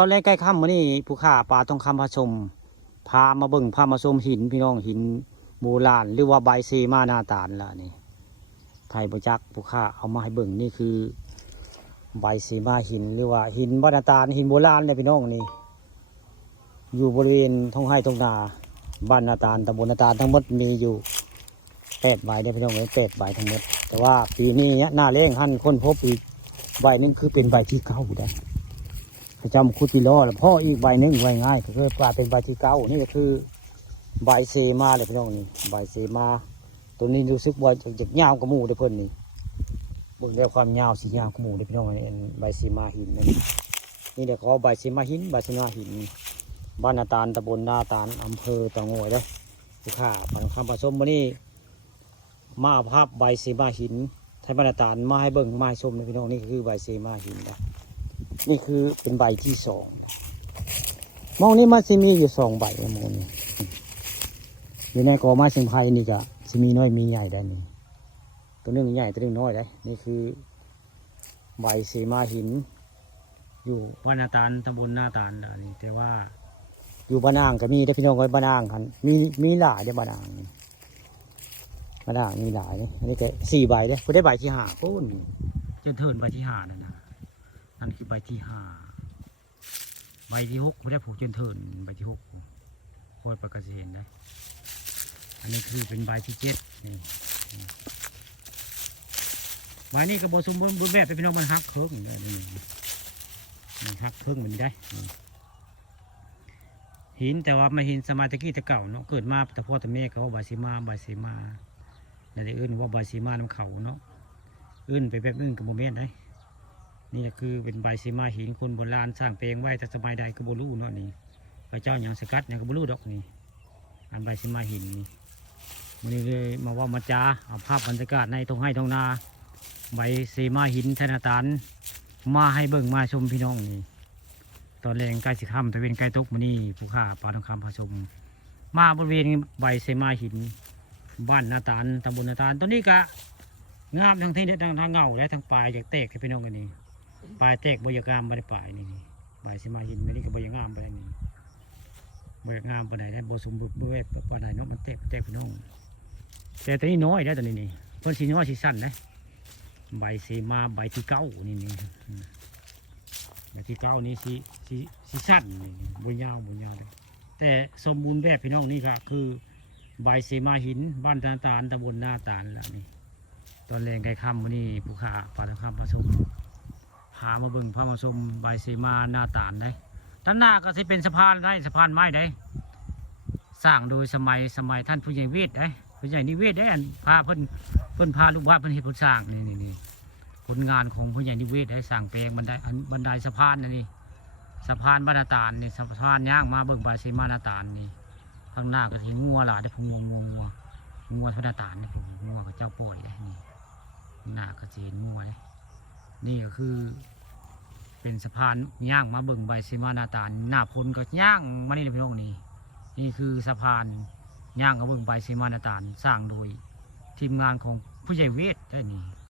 ตอนแรกใกล้ค่ำมื้อนี้ผู้ค้าปลาทองคำพาชมพามาเบิ่งพามาชมหินพี่น้องหินโบราณหรือว่าใบเซมานาตาลล่ะนี่ไทยประจักษ์ผู้ค้าเอามาให้เบิ่งนี่คือใบเซมาหินหรือว่าหินบานาตาลหินโบราณเนี่ยพี่น้องนี่อยู่บริเวณท้องไร่ท้องนาบ้านนาตาลตำบลนาตาลทั้งหมดมีอยู่8 ใบเนี่ยพี่น้องเลย8 ใบทั้งหมดแต่ว่าปีนี้เนี่ยหน้าแล้งหั่นค้นพบอีกใบนึงคือเป็นใบที่9ได้พระเจ้าคุดปีล้อแล้วพ่ออีกใบหนึ่งไว้ง่ายก็คือกลายเป็นใบที่9นี่ก็คือใบเซมาเลยพี่น้องนี่ใบเซมาตัวนี้รู้สึกว่าจะยาวกว่าหมู่เด้อเพิ่นนี่เบิ่งแล้วความยาวสียาวกว่าหมู่เด้อพี่น้องนี่ใบเซมาหินนี่เดี๋ยวเขาใบเซมาหินใบเซมาหินบ้านนาตาลตำบลนาตาลอำเภอเตางอยเด้อผู้ค้าฝั่งคำผสมมื้อนี้มาภาพใบเซมาหินไทยบ้านนาตาลมาให้เบิ่งมาให้ชมเลยพี่น้องนี่คือใบเซมาหินนะนี่คือเป็นใบที่2มองนี้มันจะมีอยู่2 ใบนะมองนี้อยู่ในกอไม้สิงไพรนี่ก็จะมีน้อยมีใหญ่ได้นี่ตัวนึงใหญ่ตัวนึงน้อยได้นี่คือใบเสมาหินอยู่บ้านนาตาลตำบลนาตาลนี่แต่ว่าอยู่บ้านอ่างก็มีได้พี่น้องไว้บ้านอ่างกันมีหลายได้บ้านอ่างบ้านอ่างมีหลายนี่อันนี้ก็4 ใบได้คุณได้ใบที่5พุ่นจนเทินใบที่5นั่นนะนั่นคือใบที่5ใบที่6คุณได้ผูกจนเทินใบที่6โคตรประกาศเห็นได้อันนี้คือเป็นใบที่7นี่ใบนี้กระโบสมบูรณ์แบบเป็นพี่น้องมันฮักเคิร์กเลยมันฮักเคิร์กมันได้หินแต่ว่าไม่หินสมัยตะกี้ตะเก่าเนาะเกิดมาแต่พ่อแต่แม่เขาว่าใบซีมาในอื่นว่าใบซีมาน้ำเขาเนาะอื่นไปแบบอื่นกับโมเมนต์ได้นี่คือเป็นใบซีมาหินคนโบราณสร้างเปลงไว้แต่สมัยใดก็โบลูเนาะนี่พระเจ้าอย่างสกัดอย่างก็โบลูดอกนี่อันใบซีมาหินนี่วันนี้เลยมาว่ามาจ้าเอาภาพบรรยากาศในท้องไร่ท้องนาใบเซมาหินไทยนาตาลมาให้เบิ่งมาชมพี่น้องนี่ตอนแรงใกล้สิค่ำตะเวนใกล้ตกมานี่ผู้ค้าปลาทองคำพาชมมาบริเวณใบเซมาหินบ้านนาตาลตำบลนาตาลตัวนี้กะงามทั้งที่ทางเงาและทางปลายจากแตกให้พี่น้องกันนี่ปลายแตกบริกรรมบริปลายนี่ใบเซมาหินไม่ได้กับบริงามไปนี่บริงามไปไหนได้บสมบูรณ์บริไปไหนเนาะมันแตกพี่น้องแต่ตัวนี้น้อยได้ตัวนี้นี่เพิ่นสีน้อยสีสั้นนะใบเซมาใบที่9นี่ใบที่9นี่สีสั้นบนยาวเลยแต่สมบูรณ์แบบพี่น้องนี่ก็คือใบเซมาหินบ้านนาตาลตำบลนาตาลแล้วนี่ตอนแรงไกลค่ำวันนี้ผู้ค้าปลาทองคำผสมพามาเบิ่งพามาชมใบเซมานาตาลได้ด้านหน้าก็จะเป็นสะพานได้สะพานไม้ได้สร้างโดยสมัยท่านผู้ใหญ่เวทได้ผู้ใหญ่นิเวศได้พาเพิ่นพาลูกวาดเพิ่นเฮ็ดผลสร้างนี่ผลงานของผู้ใหญ่นิเวศได้สร้างแปลงบันไดสะพานนี่สะพานบรรณาตาลนี่สะพานย่างมาเบิ่งใบเซมานาตาลนี่ข้างหน้าก็ถึงงัวหลายได้พงัวพนาตาลนี่งัวกับเจ้าป่วยนี่หน้าก็จะเห็นงัวนี่ก็คือเป็นสะพานย่างมาเบิ่งใบเซมานาตาลหน้าพลก็ย่างมานี่พี่น้องนี่คือสะพานย่างกับเบิ่งใบเซมานาตาลสร้างโดยทีมงานของผู้ใหญ่เวทได้นี่